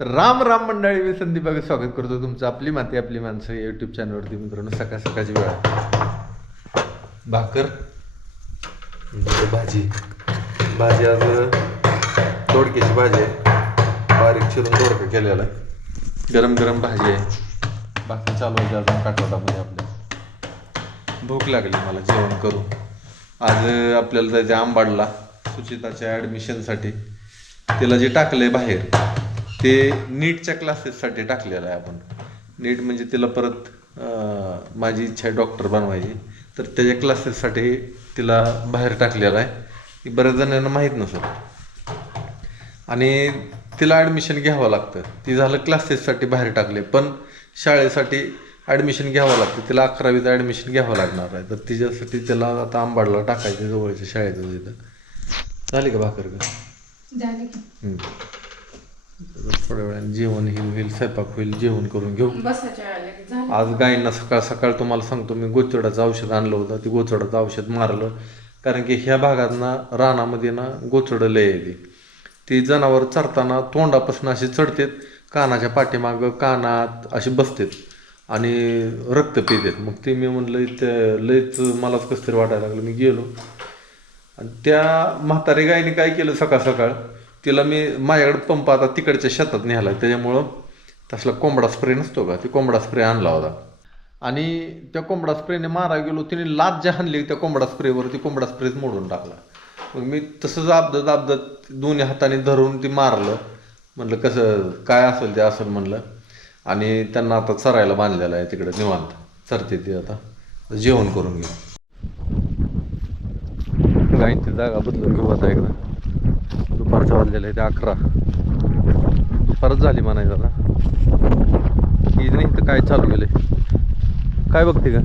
तर राम राम मंडळी मी संदीप स्वागत करतो तुमचं आपली माती आपली माणसं यूट्यूब युट्यूब चॅनलवरती मित्रांनो सकाळ सकाळची वेळ. भाकर भाजी. भाजी आज दोडक्याची भाजी आहे. बारीक चिरून तोडकं केलेला आहे. गरम गरम भाजी आहे. भाकर चालू होते अजून काठवटामध्ये आपल्या भूक लागली मला जेवण करू आज आपल्याला जायचं आंबाडला सुचिताच्या ॲडमिशनसाठी तिला जे टाकलं आहे बाहेर ते नीटच्या क्लासेससाठी टाकलेलं आहे आपण. नीट म्हणजे तिला परत माझी इच्छा आहे डॉक्टर बनवायची. तर त्याच्या क्लासेससाठी तिला बाहेर टाकलेलं आहे. हे बऱ्याच जणांना माहीत नसतं आणि तिला ॲडमिशन घ्यावं लागतं. ती झालं क्लासेससाठी बाहेर टाकले पण शाळेसाठी ॲडमिशन घ्यावं लागतं. तिला अकरावीचं ॲडमिशन घ्यावं लागणार आहे. तर तिच्यासाठी तिला आता आंबाडला टाकायचं जवळच्या शाळेचं तिथं. झाली का भाकर का. की थोड्या वेळाने जेवण ही होईल स्वयंपाक होईल जेवण करून घेऊ. बसायच्या वेळेला की झालं. आज गायींना सकाळ सकाळ तुम्हाला सांगतो मी गोचोडाचं औषध आणलं होतं ते गोचोडाचं औषध मारलं. कारण की ह्या भागात ना रानामध्ये ना गोचडं लय येते ती. जनावर चरताना तोंडापासून अशी चढतेत कानाच्या पाठीमागं कानात अशी बसतेत आणि रक्त पितेत. मग ते मी म्हणलं इथं लयच मलाच कसं तरी वाटायला लागलं. मी गेलो. आणि त्या म्हातारी गायीने काय केलं सकाळ सकाळ? तिला मी माझ्याकडे पंप आता तिकडच्या शेतात नेला त्याच्यामुळं तसला कोंबडा स्प्रे नसतो का? ते कोंबडा स्प्रे आणला होता. आणि त्या कोंबडा स्प्रेने मारा गेलो तिने लात ज्या हाणली त्या कोंबडा स्प्रेवर ती कोंबडा स्प्रेच मोडून टाकला. मग मी तसंच आपदत आपदत दोन्ही हाताने धरून ती मारलं. म्हणलं कसं काय असेल ते असेल म्हणलं. आणि त्यांना आता चरायला बांधलेलं आहे तिकडे निवांत. चरते ती आता. जेवण करून घेऊ. गाईंची जागा बदलून घेऊ आता एकदा. दुपारच्या वाजलेलं आहे ते अकरा. दुपारच झाली म्हणायचं आता. ही नाही तर काय चालू गेले काय बघते का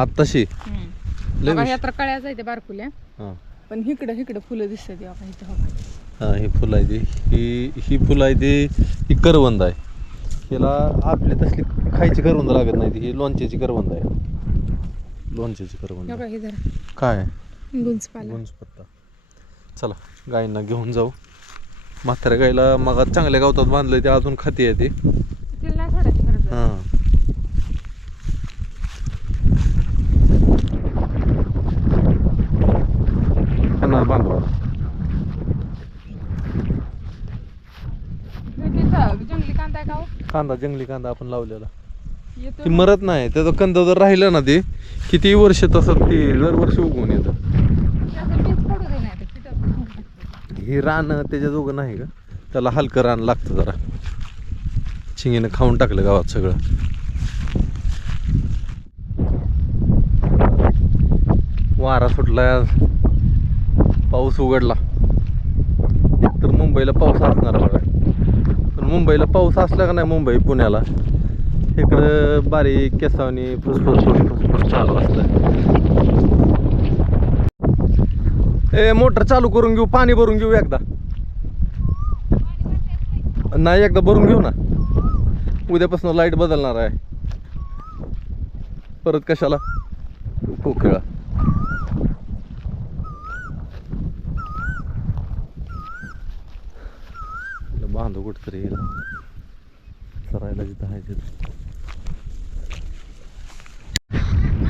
आत्ताशी? लय बघा विश- ह्या तर कळ्याच आहे ते बारकुल्या. पण इकडं इकडं फुलं दिसतात इथं हो. फुलं आहे ती. ही ही फुलं आहे ती ही करवंद आहे. हिला आपली तसली खायची करवंद लागत नाही ती. ही लोणच्याची करवंद आहे. लोणच्याची करवंद. जरा. काय? गुंज पाला गुंज पत्ता चला गायींना घेऊन जाऊ. म्हाताऱ्या गाईला मग चांगल्या गावतात बांधलंय ते अजून खाती आहे ते. हां. त्यांना बांधू. तिथं जंगली कांदा का हो? कांदा जंगली कांदा आपण लावलेला. ती मरत नाही त्याचं कंद जर राहिलं ना ते किती वर्ष तसं ते दरवर्षी उगवून येतं त्याचं बीज पडू दे नाही तर तिथं. हे रान त्याच्या दोघं नाही का? त्याला हलकं रान लागतं जरा. चिंगीनं खाऊन टाकलं गावात सगळं. वारा सुटला पाऊस उघडला. तर मुंबईला पाऊस असणार बघा. पण मुंबईला पाऊस असला का नाही मुंबई पुण्याला? इकडं बारीक केसावणी फुसफुस फुसफुस चालू असतं ए मोटर चालू करून घेऊ पाणी भरून घेऊ एकदा. नाही एकदा भरून घेऊ ना. उद्यापासून लाइट बदलणार आहे. परत कशाला? पोखेळा बांधू कुठतरी चरायला जिथं आहे तिथं.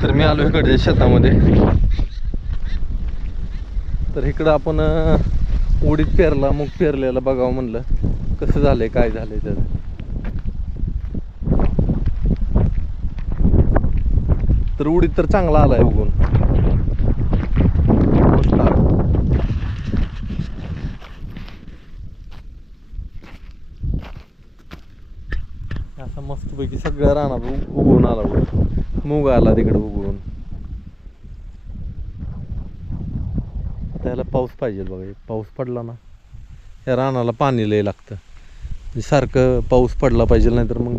तर मी आलो इकडच्या शेतामध्ये. तर इकडं आपण उडीत उडीद पेरला मूग पेरलेला बघावं म्हणलं. कसं झालंय काय झालंय त्याचं? तर उडीद तर चांगला आलाय उगून मस्त असा मस्तपैकी सगळ्या रानात उगवून आला उडीद मूग आला तिकडे उगवून. त्याला पाऊस पाहिजे बघा पाऊस पडला ना या रानाला पाणी लय लागतं. म्हणजे सारखं पाऊस पडला पाहिजे नाही तर मग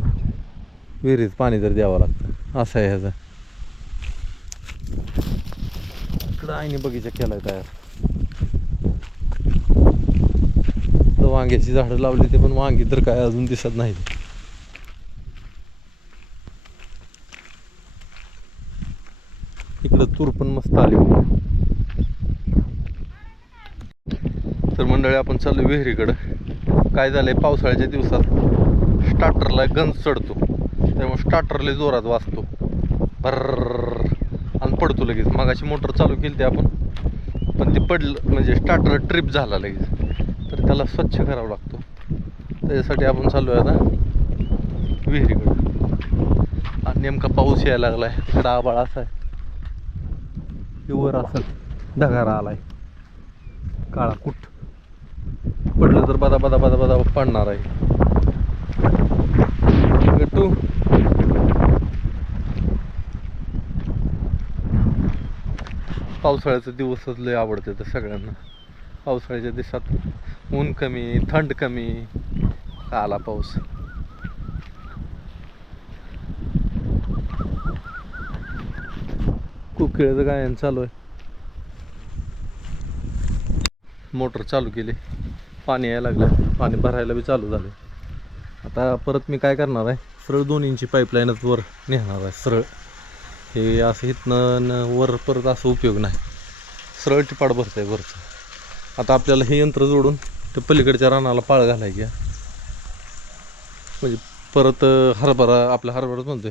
विहिरीत पाणी तर द्यावं लागतं. असं आहे ह्याचं. इकडं आईने बगीचा केलाय तयार. तर वांग्याची झाडं लावली ते पण वांगी तर काय अजून दिसत नाही इकडं तूर पण मस्त आली. मंडळी आपण चाललो विहिरीकडं. काय झालंय? पावसाळ्याच्या दिवसात स्टार्टरला गंज चढतो. त्यामुळे स्टार्टरला जोरात वाजतो. भर्र आणि पडतो लगेच. मगाशी मोटर चालू केली ते आपण. पण ते पडलं म्हणजे स्टार्टर ट्रिप झाला लगेच. तर त्याला स्वच्छ करावा लागतो. त्याच्यासाठी आपण चाललो आहे आता विहिरीकडं. आणि नेमका पाऊस यायला लागलाय. इकडं आबाळ असा आहे वर असं ढगारा आलाय. काळा कुठ? पडलं तर बदा बदा बदा बदा पडणार आहे. गट्टू पावसाळ्याचे दिवसच लय आवडते तर सगळ्यांना. पावसाळ्याच्या दिवसात ऊन कमी थंड कमी आला पाऊस. कुकेळचं गायन चालू आहे. मोटर चालू केली. पाणी यायला लागलं पाणी भरायला बी चालू झालं आता परत मी काय करणार आहे? सरळ दोन इंची पाईपलाईनच वर नेणार आहे सरळ. हे असं इथनं न वर परत असं उपयोग नाही. सरळ टिपाड भरतं आहे वरचं. आता आपल्याला हे यंत्र जोडून ते पलीकडच्या रानाला पाळ घालायची आहे. म्हणजे परत हरभरा आपला हरभराच म्हणतोय.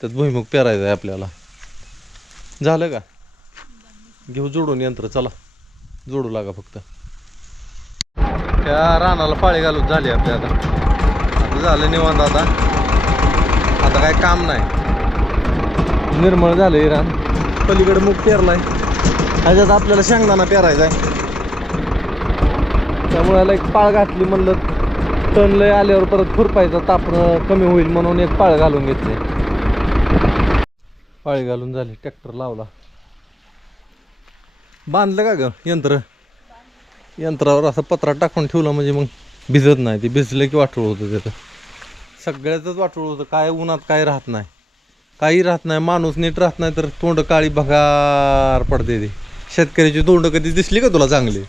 त्यात भुईमुग पेरायचा आहे आपल्याला. झालं का? घेऊ जोडून यंत्र चला. जोडू लागा फक्त. त्या रानाला पाळी घालून झाली आपल्या आता. आता झालं निवांत आता. आता काय काम नाही. निर्मळ झालं रान. पलीकडे मूग पेरलाय. ह्याच्यात आपल्याला शेंगदाणा पेरायचा आहे. त्यामुळे एक पाळ घातली म्हणलं तण लय आल्यावर परत खुरपायचा तापणं कमी होईल म्हणून एक पाळ घालून घेतले. पाळी घालून झाली ट्रॅक्टर लावला. बांधलं का ग यंत्र? यंत्रावर असं पत्रा टाकून ठेवलं म्हणजे मग भिजत नाही ते भिजलं की वाटोळ होतं त्याचं. सगळ्याचंच वाटोळ होतं काय उन्हात काय राहत नाही. काही राहत नाही माणूस नीट राहत नाही तर तोंड काळी भगार पडते ती. शेतकऱ्याची तोंड कधी दिसली का तुला चांगली?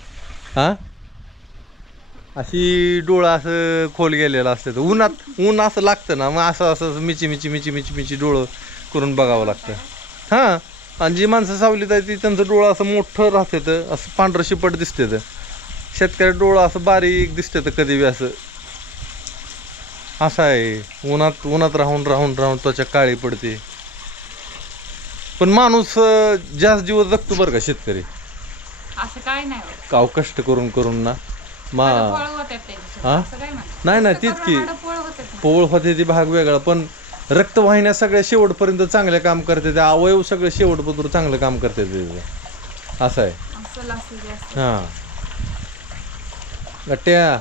हां? अशी डोळं असं खोल गेलेलं असतं तर उन्हात ऊन असं लागतं ना मग असं असं मिची मिची मिची मिची मिची डोळं करून बघावं लागतं. हां? आणि जी माणसं सावलीत आहे ती त्यांचं डोळं असं मोठं राहते तर असं पांढरं शिपट दिसते तर. शेतकरी डोळं असं बारीक दिसते तर कधी बी असं असं आहे उन्हात उन्हात राहून राहून राहून त्वचा काळी पडते पण माणूस जास्त दिवस जगतो बरं का शेतकरी असं काय नाही होत. काव कष्ट करून करून ना मा पोळं होतात. हा? असं काय म्हणतात. नाही नाही तीच की पोळं होतात. पोळ होते ती भाग वेगळा पण रक्तवाहिन्या सगळ्या शेवटपर्यंत चांगले काम करते ते अवयव सगळे शेवटपर्यंत चांगलं काम करते ते असं आहे असं असं जे असतं. हां गट्ट्या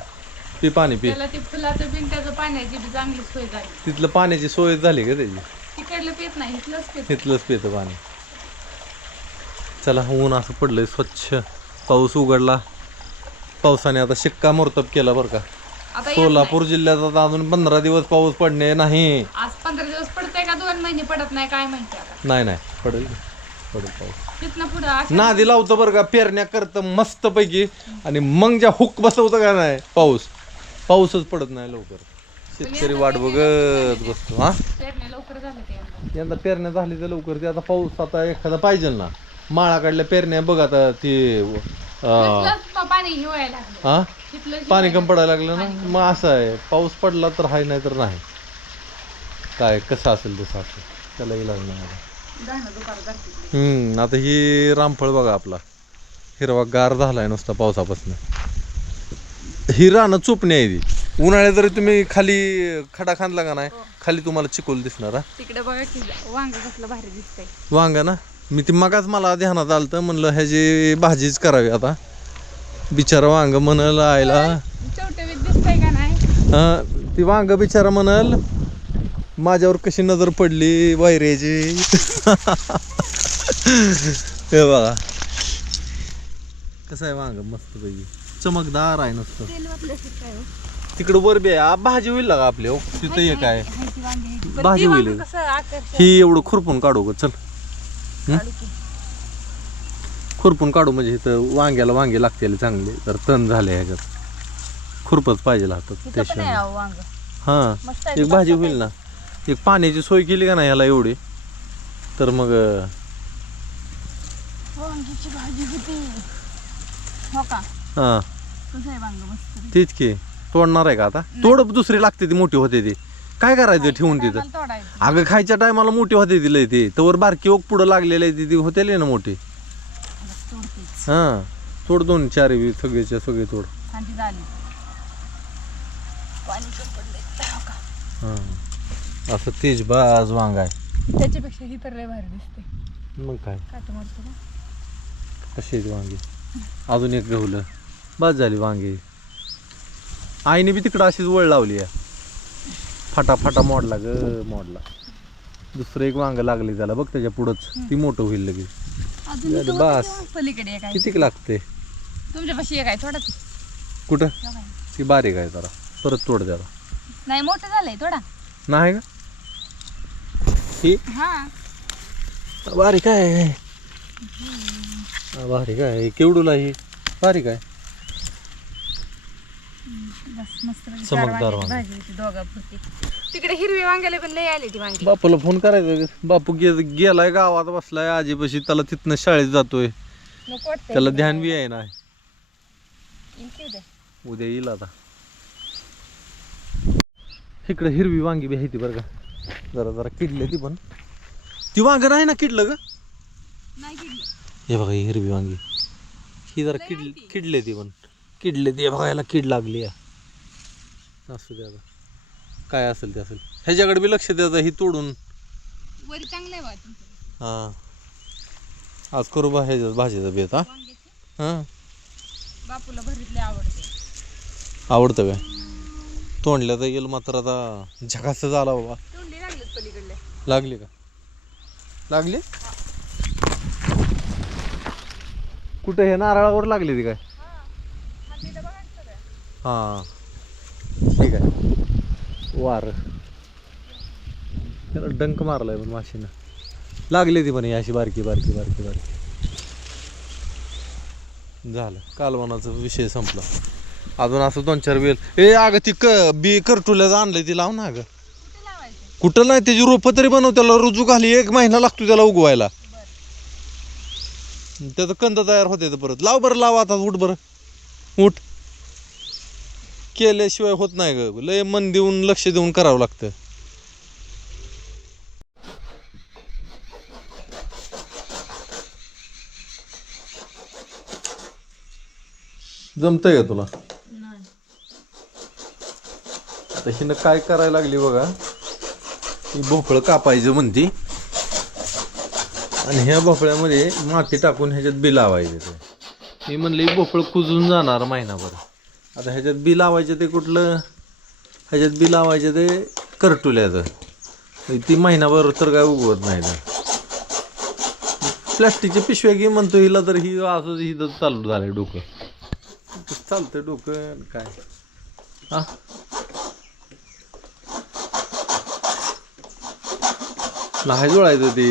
पी पाणी पी. त्याला ते फुलाचं बिन त्याचं पाण्याची बी चांगली सोय झाली. तिथलं पाण्याची सोय झाली का त्याची? तिकडलं पेत नाही इथलंच पेत. तिथलंच पितं पाणी. चला ऊन असं पडलंय स्वच्छ. पाऊस उघडला. पावसाने आता शिक्का मोर्तब केला बरं का. आता येत सोलापूर जिल्ह्यात आता अजून पंधरा दिवस पाऊस पडणे नाही नाही. आज पंधरा दिवस पडतंय का? दोन महिने पडत नाही काय माहिती आता. नाही नाही पडेल. पडेल पाऊस. तिथनं पुढं असं नादी लावतो बरं का पेरण्या करतं मस्त पैकी आणि मग ज्या हुक बसवतं का नाही पाऊस. पाऊसच पडत नाही लवकर. शेतकरी वाट बघत बसतो हा? पेरणी लवकर झालं ते यंदा. यंदा पेरण्या झाली तर लवकर ते आता पाऊस आता एखादा पाहिजे ना. माळाकडल्या पेरण्या बघ आता ती अं, तिथलंच प- पाणी हिवायला लागलं. हा? तिथलं पाणी कम पडायला लागलं ना? मग असं आहे. पाऊस पडला तर हाय नाही तर नाही. काय कसं असेल तसं असेल. त्याला इलाज नाही. आता. हम्म आता ही रामफळ बघा आपला. हिरवा गार झालाय नुसता पावसापासून. ही रानं चुपणी आहे ती. उन्हाळ्यात जरी तुम्ही खाली खडा खांदला का नाही खाली तुम्हाला चिकोल दिसणार हा? तिकडे बघा की वांग कसलं भारी दिसतंय. वांगा ना? मी ती मगाच मला ध्यानात आलं तर म्हणलं ह्याची भाजीच करावी आता. बिचारा वांग म्हणाल आयला. चौटवीत दिसतंय का नाही? हा ती वांग बिचारा म्हणाल माझ्यावर कशी नजर पडली वायऱ्याची हे बघा. कसं आहे वांग? मस्त पैकी चमकदार आहे नुसतं. तिकडं वर बी आहे. आ, भाजी होईल का आपली हो? तिथं एक आहे. भाजी होईल. ही एवढं खुरपून काढू ग. चल. हं? खुरपून काढू म्हणजे इथं वांग्याला वांगे लागतील चांगले. तर तण झाले ह्याच्यात. खुरपच पाहिजे हातात त्याशिवाय हा. एक भाजी होईल ना. एक पाण्याची सोय केली का ना ह्याला एवढी? तर मग वांगीची भाजी हो का? हा. कसं आहे वांग मस्त. तीच की. तोडणार आहे का आता? तोड दुसरी लागते ती मोठी होते ती. काय करायचं ठेवून तिथं? तोडायचं. अगं खायच्या टायमाला मोठी होते ती लय ती. तवर बारकी ओक पुढं लागलेली आहे ती ती होते ना मोठी. तोडतेच हा. तोड दोन चार बी सगळेच्या सगळे तोड. थंडी झाली. पाणी पण पडलंय. हो का? हा. असं तेज बाज वांग आहे. त्याच्यापेक्षा ही तर लय भारी दिसते. मग काय? ना. कशी आहेत वांगी? अजून एक गहूलं बस झाली वांगी. आईने बी तिकडं अशीच वळ लावली आहे फाटा फाटा मोडला ग मोडला. दुसरं एक वांग लागले त्याला बघ त्याच्या पुढंच. ती मोठं होईल लगेच. अजून झालं, इथं बास. होतं तेव्हा पलीकडे एक आहे कितीक लागते? तुमच्यापाशी एक आहे थोडा. कुठं? ती बारीक आहे जरा. परत तोड त्याला नाही मोठं झालंय थोडा. नाही का ही. हा. बारीक आहे. हा, बारीक आहे. केवढूला ही? बारीक आहे. चमकदार तिकडे हिरवी वांग्याला पण लय आली ती वांगी बापूला फोन करायचा? बापू गे गेलाय गावात बसलाय आजीपाशी. त्याला तिथनं शाळेत जातोय. त्याला ध्यान बी आहे ना? उद्या येईल आता. इकडे हिरवी वांगी बी आहे ती बरं का. जरा जरा किडले ती पण. ती वांग नाही ना किडलं ग? नाही किडलं. हे बघा ही हिरवी वांगी. ही जरा किड किडले ती पण. किडले ती हे बघा याला किड लागली आहे. असू दे आता. काय असेल ते असेल. ह्याच्याकडे बी लक्ष द्यायचं ही तोडून. वरी चांगलं आहे बा तुमचं. हां. आज करू बा ह्याच्यात भाजीचा बेत हा? वांग्याचं? हां? बापूला भरीतले आवडते. आवडतं काय तोंडल्या तर गेलं मात्र आता झकास झाला बाबा. पलीकडले. लागली का? लागली? कुठे हे नारळावर लागली ती काय. हां. ठीक आहे. वार. त्याला डंक मारलाय पण माशीनं. लागली ती पण ही अशी बारकी बारकी बारकी बारकी. झालं. कालवनाचा विषय संपला. अजून असं दोन चार वेळ ए अगं ती क बी करटुल्याचं आणलंय ती लाव ना अगं. कुठे नाही त्याची रोपं तरी बनव त्याला रुजू घाली एक महिना लागतो त्याला उगवायला. त्याचं कंद तयार होते परत. लाव बरं लाव आता उठ बरं. उठ. केल्याशिवाय होत नाही ग. लय मन देऊन लक्ष देऊन करावं लागतं. जमतंय का तुला? आता हिनं काय करायला लागली बघा. ही भोपळं कापायचं म्हणती. आणि ह्या भोपळ्यामध्ये माती टाकून ह्याच्यात बी लावायचे ते. मी म्हणले भोपळं कुजून जाणार महिनाभर. आता ह्याच्यात बी लावायचं ते कुठलं? ह्याच्यात बी लावायचं ते करटुल्याचं. ती महिनाभर तर काय उगवत नाही तर प्लॅस्टिकच्या पिशव्या घे म्हणतो हिला तर ही असं ही तर चालू झालं डोकं. चालतं डोकं काय? हां? नाही जोडायचं ते.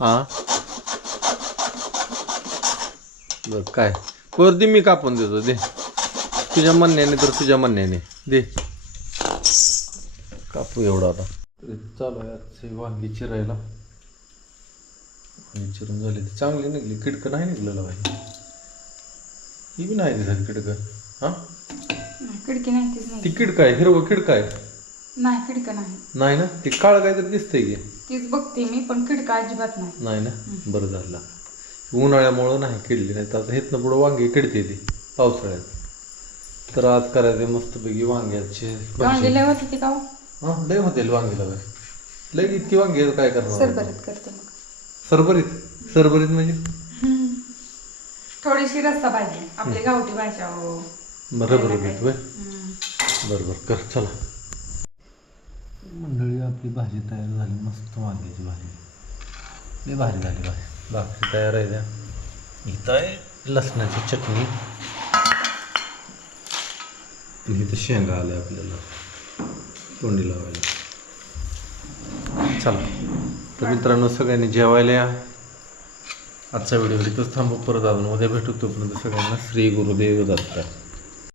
हा बर काय. वर दे मी कापून देतो दे. तुझ्या म्हणण्याने तर तुझ्या म्हणण्याने. दे. कापू एवढा आता. चालू आहे आजचे वांगी चिरायला. वांगी चिरून झाली ती चांगली निघली. किडकं नाही निघलेलं पाहिजे ही बी नाही दिसत किडकं हा? नाही, खिडकी नाही तीच नाही. ती किडकं आहे हिरवं किडकं आहे. नाही खिडकं नाही. नाही ना? ती काळ काहीतरी दिसतंय की. तीच बघते मी पण खिडका अजिबात नाही. नाही ना? बरं झालं. उन्हाळ्यामुळं नाही किडली नाही तर आता हेतनं पुढं वांगी किडते ती पावसाळ्यात. तर आज करायचे मस्तपैकी वांग्याचे वांगे लय होते ते का हो? हा लय होते वांगीला बाय लय इतकी वांगी आहेत, काय करणार सरबरीत करते मग. सरबरीत सरबरीत म्हणजे? थोडीशी रस्ता पाहिजे. आपली गावठी भाषा हो. बरं बरं हम्म. बरं बरं कर चला. मंडळी आपली भाजी तयार झाली. मस्त वांग्याची भाजी. लई भारी झाली भाजी. भाकरी तयार आहे त्या. इथं आहे लसणाची चटणी. आणि इथं शेंगा आल्या आपल्याला. तोंडी लावायला. चला. तर मित्रांनो सगळ्यांनी जेवायला या. आजचा व्हिडिओ इथंच थांबू. परत अजून उद्या भेटू तोपर्यंत सगळ्यांना श्री गुरुदेव दत्ता.